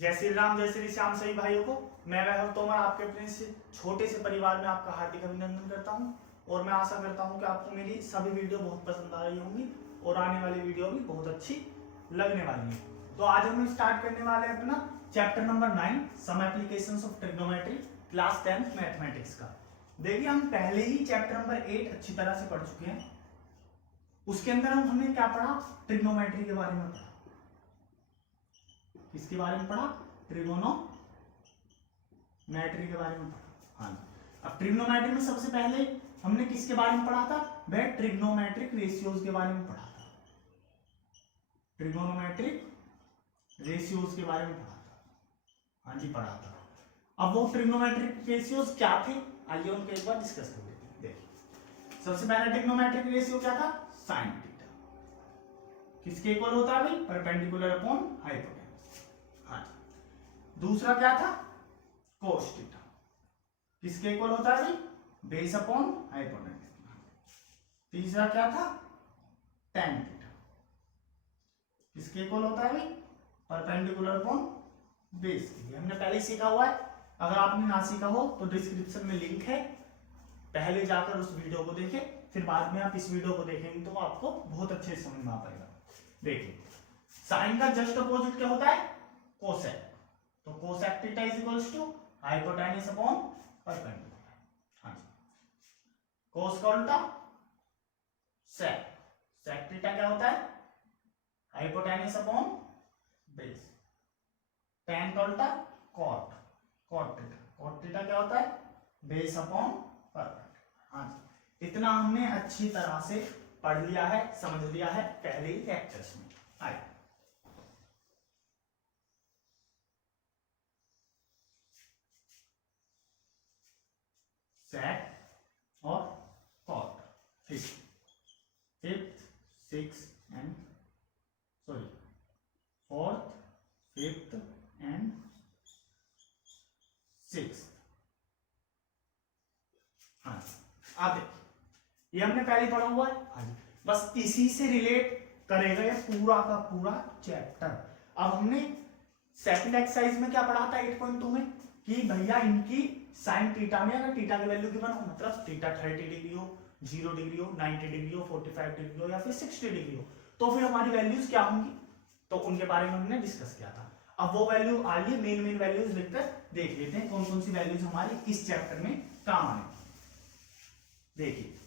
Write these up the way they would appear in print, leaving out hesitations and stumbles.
जय श्री राम, जय श्री श्याम सभी भाइयों को। मैं वैभव तोमर आपके अपने से छोटे से परिवार में आपका हार्दिक अभिनंदन करता हूं और मैं आशा करता हूं कि आपको मेरी सभी वीडियो बहुत पसंद आ रही होंगी और आने वाली वीडियो भी बहुत अच्छी लगने वाली है। तो आज हम स्टार्ट करने वाले हैं अपना chapter number 9 some applications of trigonometry class 10th mathematics का। देखिए हम पहले ही चैप्टर नंबर 8 अच्छी तरह से पढ़ चुके हैं। उसके अंदर हमने क्या पढ़ा? ट्रिग्नोमेट्री के बारे में पढ़ा। किसके बारे में पढ़ा? ट्रिगोनोमेट्री के बारे में पढ़ा। हाँ, अब ट्रिग्नोमेट्री में सबसे पहले हमने किसके बारे में पढ़ा था? वह ट्रिग्नोमेट्रिक रेशियोज के बारे में पढ़ा था। ट्रिग्नोमेट्रिक रेशियोज के बारे में पढ़ा था। हाँ जी, पढ़ा था। अब वो ट्रिग्नोमेट्रिक रेशियोज क्या थे, आइए उनको एक बार डिस्कस कर लेते हैं। देखिए सबसे पहला ट्रिग्नोमेट्रिक रेशियो क्या था? Sine theta. किसके इक्वल होता है भाई? Perpendicular upon hypotenuse. हाँ, दूसरा क्या था? Cos theta. किसके इक्वल होता है भाई? Base upon hypotenuse. तीसरा क्या था? tan theta. किसके इक्वल होता है भाई? Perpendicular upon base. ये हमने पहले ही सीखा हुआ है। अगर आपने ना सीखा हो तो डिस्क्रिप्शन में लिंक है, पहले जाकर उस वीडियो को देखें, फिर बाद में आप इस वीडियो को देखेंगे तो आपको बहुत अच्छे से समझ में आ पाएगा। देखिए साइन का जस्ट अपोजिट क्या होता है? कोसेक। तो cosec theta is equals to hypotenuse upon perpendicular. हाँ जी, कोस का उल्टा सेक। सेक थीटा क्या होता है? Hypotenuse upon base. tan का उल्टा cot. Cot theta. Cot theta क्या होता है? Base upon perpendicular. हाँ जी, इतना हमने अच्छी तरह से पढ़ लिया है, समझ लिया है पहले ही लेक्चर्स में। आइए सेक और कॉट, ठीक, fifth, sixth and fourth, fifth and sixth. हाँ, आप देखिए ये हमने पहले पढ़ा हुआ है। हाँ जी, बस इसी से रिलेट करेगा ये पूरा का पूरा चैप्टर। अब हमने सेकंड एक्सरसाइज में क्या पढ़ा था 8.2 में कि भैया इनकी साइन थीटा में अगर थीटा की वैल्यू गिवन हो, मतलब थीटा 30 डिग्री हो, 0 डिग्री हो, 90 डिग्री हो, 45 डिग्री हो या फिर 60 डिग्री हो, तो फिर हमारी वैल्यूज क्या होंगी, तो उनके बारे में हमने डिस्कस किया था। अब वो वैल्यू आइए मेन वैल्यूज लिखकर देख लेते हैं कौन कौन सी वैल्यूज हमारी इस चैप्टर में काम आएंगी। देखिए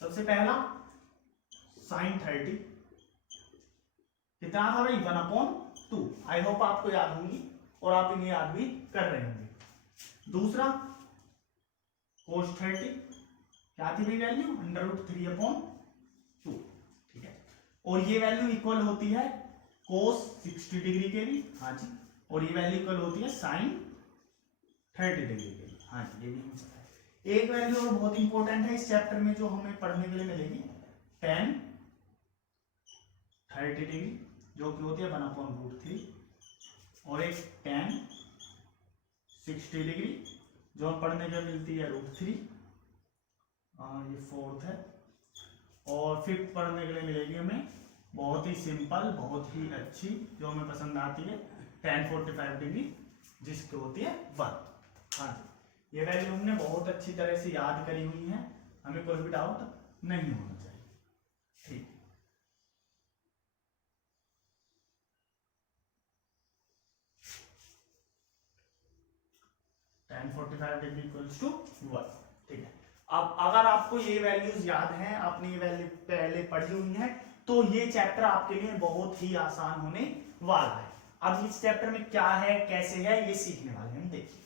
सबसे पहला साइन 30 कितना था भाई? 1/2। आई होप आपको याद होंगी और आप इन्हें याद भी कर रहे होंगे। दूसरा कोस 30 क्या थी भाई वैल्यू? √3/2। ठीक है, और ये वैल्यू इक्वल होती है कोस 60 डिग्री के भी। हाँ जी, और ये वैल्यू इक्वल होती है साइन 30 डिग्री के भी। हाँ जी, ये भी हम पता है। एक वैल्यू और बहुत इंपॉर्टेंट है इस चैप्टर में जो हमें पढ़ने के लिए मिलेगी, tan 30 डिग्री जो कि होती है 1/√3, और एक tan 60 डिग्री जो हम पढ़ने के मिलती है √3, ये फोर्थ है। और फिफ्थ पढ़ने के लिए मिलेगी हमें बहुत ही सिंपल, बहुत ही अच्छी, जो हमें पसंद आती है, tan 45 डिग्री जिसकी होती है 1। हाँ, ये वैल्यू हमने बहुत अच्छी तरह से याद करी हुई है, हमें कोई भी डाउट नहीं होना चाहिए। ठीक, tan 45 डिग्री इक्वल्स टू 1। ठीक है, अब अगर आपको ये वैल्यूज याद हैं, आपने ये वैल्यू पहले पढ़ी हुई है, तो ये चैप्टर आपके लिए बहुत ही आसान होने वाला है। अब इस चैप्टर में क्या है, कैसे है, ये सीखने वाले हैं। देखिए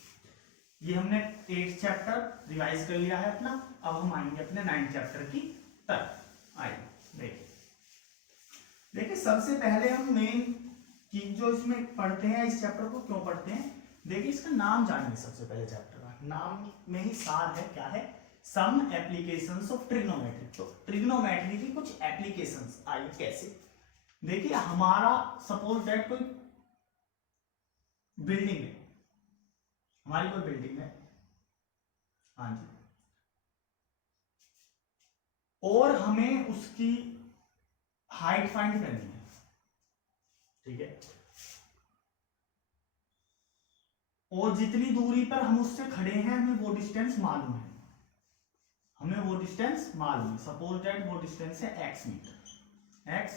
ये हमने 8 चैप्टर रिवाइज कर लिया है अपना। अब हम आएंगे अपने 9 चैप्टर की तरफ। आइए देखिए सबसे पहले हम मेन की जो इसमें पढ़ते हैं, इस चैप्टर को क्यों पढ़ते हैं, देखिए इसका नाम जानिए। सबसे पहले चैप्टर का नाम में ही सार है, क्या है? Some applications of trigonometry. तो ट्रिग्नोमेट्री की कुछ एप्लीकेशंस आई कैसे? देखिए हमारा सपोज दैट कोई बिल्डिंग है, हमारी कोई बिल्डिंग है। हाँ जी, और हमें उसकी हाइट फाइंड करनी है, ठीक है। और जितनी दूरी पर हम उससे खड़े हैं हमें वो डिस्टेंस मालूम है, हमें वो डिस्टेंस मालूम है। सपोज दैट वो डिस्टेंस है x मीटर, x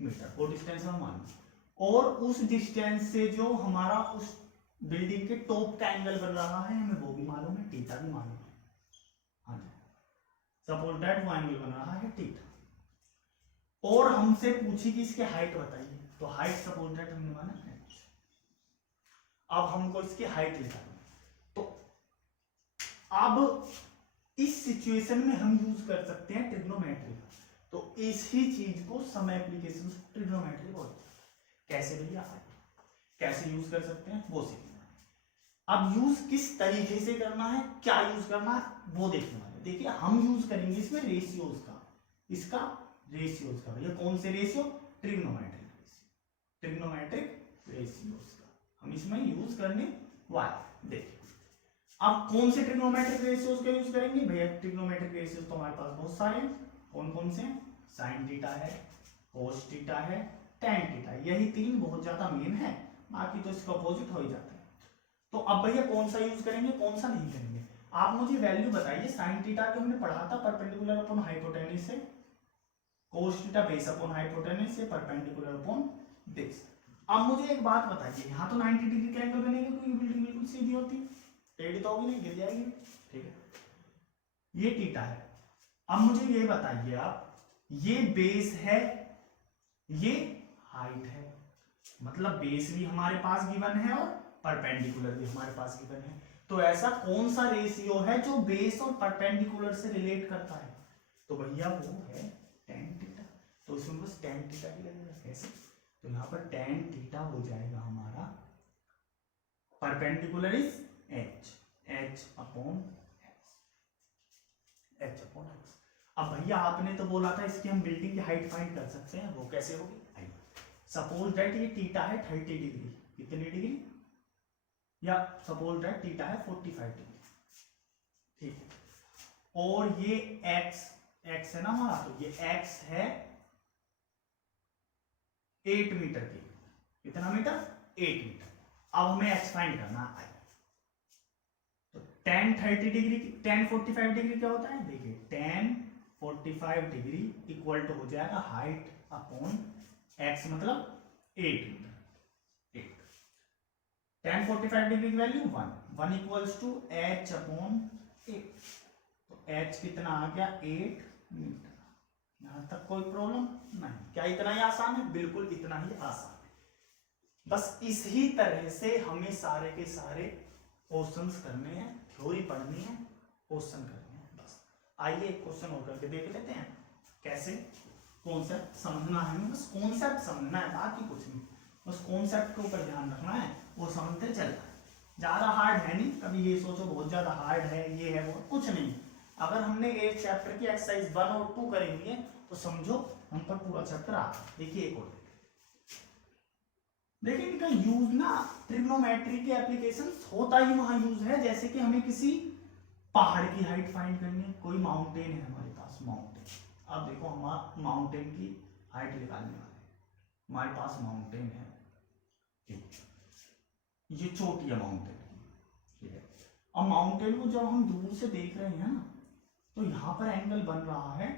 मीटर वो डिस्टेंस हमें मालूम है। और उस डिस्टेंस से जो हमारा उस बिल्डिंग के टॉप का एंगल बन रहा है हमें वो भी मालूम है, थीटा भी मालूम है। हाँ जी, सपोज दैट वो एंगल बन रहा है थीटा। और हमसे पूछी कि इसकी हाइट बताइए, तो हाइट सपोज दैट हमने माना h। अब हमको इसकी हाइट निकालनी, तो अब इस सिचुएशन में हम यूज कर सकते हैं ट्रिग्नोमेट्री का। तो इसी चीज को सम एप्लीकेशन ट्रिग्नोमेट्री बोलते हैं। कैसे भैया, कैसे यूज कर सकते हैं वो सीखना है। अब यूज किस तरीके से करना है, क्या यूज करना है वो देखने वाले। देखिए हम यूज करेंगे इसमें रेशियोज का, इसका रेशियोज का। भैया कौन से ratio, trigonometric ratio, trigonometric ratios का हम इसमें यूज करने वाले। देखिए अब कौन से ट्रिग्नोमेट्रिक रेशियोज का यूज करेंगे भैया, ट्रिग्नोमेट्रिक रेशियोज तो हमारे पास बहुत सारे हैं। कौन कौन से, साइन थीटा है, कोस थीटा है, टैन थीटा, यही तीन बहुत ज्यादा मेन है, बाकी तो इसका अपोजिट हो ही जाता है। तो अब भैया कौन सा यूज करेंगे कौन सा नहीं करेंगे, आप मुझे वैल्यू बताइए। साइन थीटा के हमने पढ़ा था परपेंडिकुलर अपॉन हाइपोटेनस से, cos theta base upon hypotenuse से, परपेंडिकुलर अपॉन बेस। अब मुझे एक बात बताइए, यहाँ तो 90 डिग्री का एंगल बनेगा क्योंकि बिल्डिंग बिल्कुल सीधी होती है, टेढ़ी तो होगी नहीं, गिर जाएगी, ठीक है। ये थीटा है। अब मुझे ये बताइए आप, ये बेस है, ये हाइट है, मतलब बेस भी हमारे पास गिवन है और परपेंडिकुलर भी हमारे पास गिवन है। तो ऐसा कौन सा रेशियो है जो बेस और परपेंडिकुलर से रिलेट करता है, तो भैया वो है tan थीटा। तो इसमें बस tan थीटा ही लगेगा। कैसे, तो यहाँ पर tan थीटा हो जाएगा हमारा, perpendicular is h upon x। अब भैया आपने तो बोला था इसकी हम बिल्डिंग की हाइट फाइंड कर सकते हैं, वो कैसे होगी। सपोज दैट ये थीटा है 30 डिग्री, कितनी डिग्री, या सपोज दैट थीटा है 45 डिग्री, ठीक है। और ये x है ना हमारा, तो ये x है 8 मीटर की, कितना मीटर, 8 मीटर। अब हमें x फाइंड करना है। तो tan 30 डिग्री, tan 45 डिग्री क्या होता है, देखिए tan 45 डिग्री इक्वल टू हो जाएगा हाइट अपॉन x, मतलब 8 मीटर। 8 tan 45 डिग्री की value 1 equals to h upon 8। तो h कितना आ गया, 8 मीटर। यहां तक कोई प्रॉब्लम नहीं, क्या इतना ही आसान है, बिल्कुल इतना ही आसान है। बस इसी तरह से हमें सारे के सारे क्वेश्चंस करने हैं, थ्योरी पढ़नी है, क्वेश्चन करने हैं बस। आइए एक क्वेश्चन और करके देख लेते हैं कैसे। कॉन्सेप्ट समझना है, बस कॉन्सेप्ट समझना है, बाकी कुछ नहीं, बस कॉन्सेप्ट के ऊपर ध्यान रखना है, वो समझते चलना है। ज्यादा हार्ड है नहीं, कभी ये सोचो बहुत ज्यादा हार्ड है, ये है वो, कुछ नहीं। अगर हमने एक चैप्टर की एक्सरसाइज 1 और 2 करी हुई है तो समझो हम पर पूरा चैप्टर आ। देखिए एक और देखिए, इनका यूज ना ट्रिग्नोमेट्री के एप्लीकेशन होता ही वहां यूज है। जैसे कि हमें किसी पहाड़ की हाइट फाइंड करनी है, कोई माउंटेन है हमारे पास, माउंटेन, अब देखो हम माउंटेन की हाइट निकालने वाले हैं। हमारे पास माउंटेन है, ये चोटी है माउंटेन की, ठीक है। अब माउंटेन को जब हम दूर से देख रहे हैं ना, तो यहां पर एंगल बन रहा है,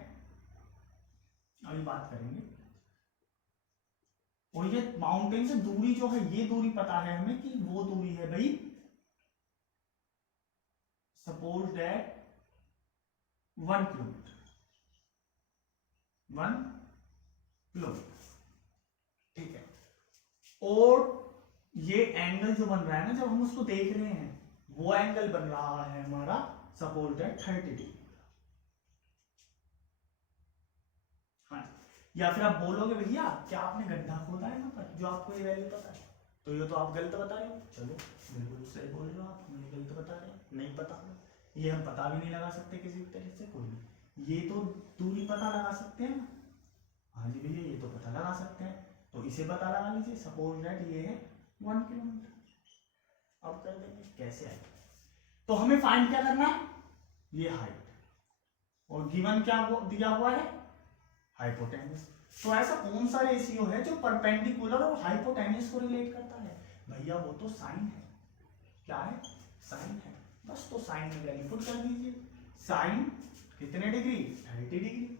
अभी बात करेंगे। और ये माउंटेन से दूरी जो है, ये दूरी पता है हमें कि वो दूरी है भाई, सपोज दैट 1 किलोमीटर, 1 किलोमीटर, ठीक है। और ये एंगल जो बन रहा है ना, जब हम उसको देख रहे हैं, वो एंगल बन रहा है हमारा सपोज दैट 30 डिग्री। हाँ, या फिर आप बोलोगे भैया क्या आपने गड्ढा खोदा है यहाँ पर जो आपको ये वैल्यू पता है, तो ये तो आप गलत बता रहे हो। चलो बिल्कुल सही बोल रहे हो आप, मुझे गलत बता रहे हो, नहीं पता, ये हम पता भी नहीं लगा सकते किसी भी तरीके से, कोई भी। ये तो दूरी पता लगा सकते हैं ना, हाँ जी भैया ये तो पता लगा सकते हैं, तो इसे पता लगा लीजिए, सपोज दैट ये है 1 किलोमीटर। अब कर देंगे कैसे आएगा, तो हमें फाइंड क्या करना है, ये हाइट, और गिवन क्या दिया हुआ है, हाइपोटेन्यूस। तो ऐसा कौन सा रेशियो है जो परपेंडिकुलर और हाइपोटेन्यूस को रिलेट करता है? भैया वो तो साइन है। क्या है? साइन है। बस तो साइन में वैल्यू पुट कर दीजिए। साइन कितने डिग्री? 30 डिग्री।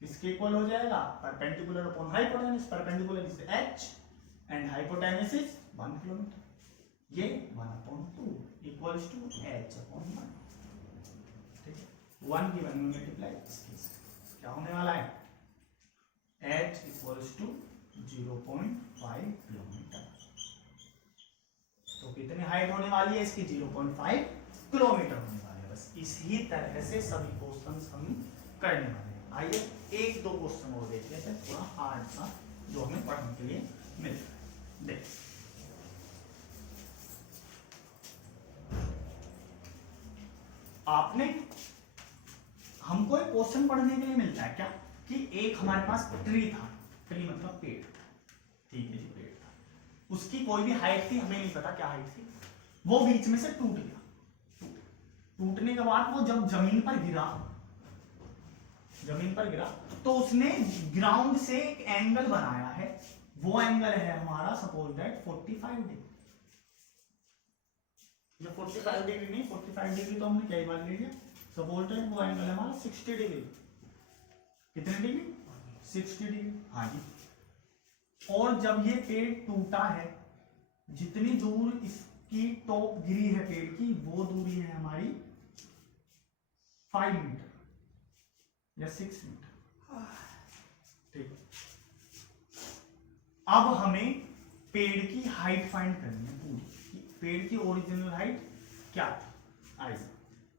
किसके इक्वल हो जाएगा? Perpendicular upon hypotenuse. Perpendicular is h and hypotenuse is 1 kilometre. ये 1/2 इक्वल्स टू h अपॉन 1। ठीक है, 1 की 1 में मल्टीप्लाई क्या होने वाला है? h equals to 0.5 kilometre. तो कितनी हाइट होने वाली है इसकी? 0.5 किलोमीटर होने वाली है। बस इसी तरह से सभी क्वेश्चंस हम करने वाले हैं। आइए एक दो क्वेश्चन और देख लेते हैं, थोड़ा हार्ड सा, जो हमें पढ़ने के लिए मिलता है। देख, आपने हमको एक क्वेश्चन पढ़ने के लिए मिलता है क्या कि एक हमारे पास ट्री था। ट्री मतलब पेड़। ठीक है जी, पेड़ था, उसकी कोई भी हाइट थी, हमें नहीं पता क्या हाइट थी। वो बीच में से टूट गया। टूटने के बाद वो जब जमीन पर गिरा तो उसने ग्राउंड से एक एंगल बनाया है। वो एंगल है हमारा सपोज दैट 45 डिग्री। ये 45 डिग्री नहीं, 45 डिग्री तो हमने कई बार ले लिया। सपोज दैट वो एंगल है हमारा 60 डिग्री। कितने डिग्री? 60 डिग्री। हाँ जी। और जब ये पेड़ टूटा है, जितनी दूर इसकी टॉप गिरी है पेड़ की, वो दूरी है हमारी 5 मीटर या 6 मीटर। ठीक है, अब हमें पेड़ की हाइट फाइंड करनी है पूरी। पेड़ की ओरिजिनल हाइट क्या थी? आइए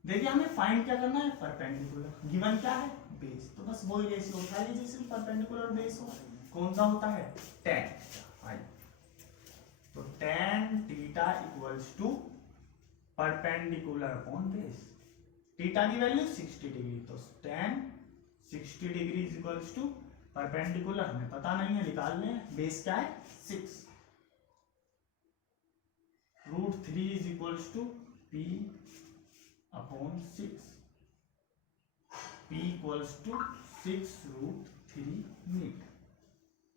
देखिए, हमें फाइंड क्या करना है? परपेंडिकुलर। गिवन क्या है? बेस। तो बस वही रेशियो उठा लीजिए, सिर्फ परपेंडिकुलर बेस हो। कौन सा होता है? tan। आइए, तो tan theta equals to perpendicular upon base. Theta की वैल्यू 60 डिग्री, तो tan 60 degree is equals to perpendicular हमें पता नहीं है, निकाल लें। बेस क्या है? 6। √3 इज इक्वल्स टू p अपॉन 6। p equals to 6√3 metre.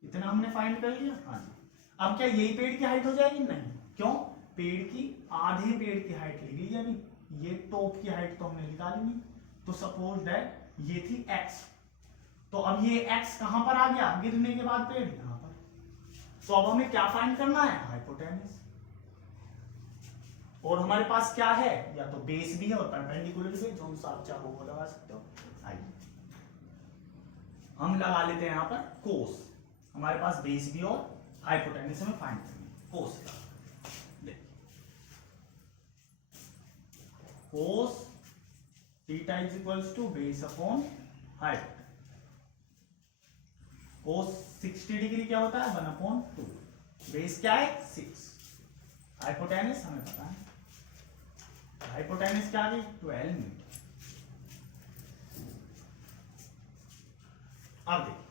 इतना हमने फाइंड कर लिया। हाँ जी। अब क्या यही पेड़ की हाइट हो जाएगी? नहीं। क्यों? पेड़ की आधे पेड़ की हाइट लिख लीजिए अभी, ये टॉप की हाइट तो हमने निकाली नहीं। तो सपोज दैट ये थी x, तो अब ये x कहां पर आ गया गिरने के बाद? पेड़ यहां पर। तो अब हमें क्या फाइंड करना है? हाइपोटेन्यूस। और हमारे पास क्या है? या तो बेस भी है और परपेंडिकुलर भी है, जो सा आप चाहो वो लगा सकते हो। आइए हम लगा लेते हैं यहां पर कोस। हमारे पास बेस भी और हाइपोटेन्यूस हमें फाइंड करनी है। Cos cos theta is equals to base upon height. Cos 60 degree क्या होता है? 1/2। बेस क्या है? 6। हाइपोटेन्यूस हमें पता है, हाइपोटेन्यूस क्या आ गई? 12 मीटर। अब देखिए,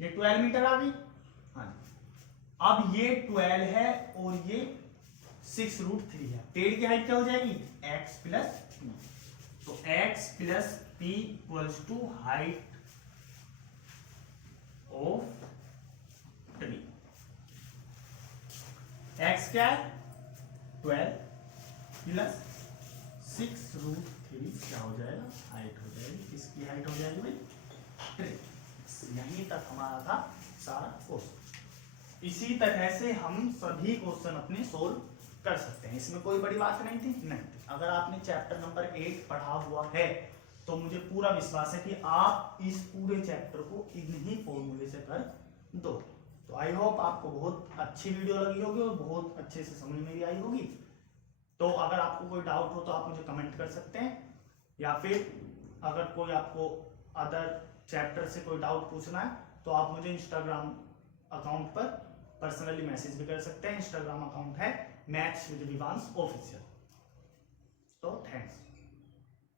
ये 12 मीटर आ गई। हाँ, अब ये 12 है और ये 6√3 है। पेड़ की हाइट क्या हो जाएगी? x plus p। तो x plus p equals to height of tree. x क्या है? 12 प्लस 6√3 क्या हो जाएगा? हाइट हो जाएगी। किसकी हाइट हो जाएगी भाई? ट्री। यहीं तक हमारा था सारा क्वेश्चन। इसी तरह से हम सभी क्वेश्चन अपने सोल्व कर सकते हैं। इसमें कोई बड़ी बात नहीं थी। नहीं, अगर आपने चैप्टर नंबर 8 पढ़ा हुआ है तो मुझे पूरा विश्वास है कि आप इस पूरे चैप्टर को इन्हीं फॉर्मूले से कर दो। तो आई होप आपको बहुत अच्छी वीडियो लगी होगी और बहुत अच्छे से समझ में भी आई होगी। तो अगर आपको कोई डाउट हो तो आप मुझे कमेंट कर सकते हैं, या फिर अगर कोई आपको अदर चैप्टर से कोई डाउट पूछना है तो आप मुझे इंस्टाग्राम अकाउंट पर पर्सनली मैसेज भी कर सकते हैं। इंस्टाग्राम अकाउंट है मैथ्स विद विवांश ऑफिशियल। तो थैंक्स।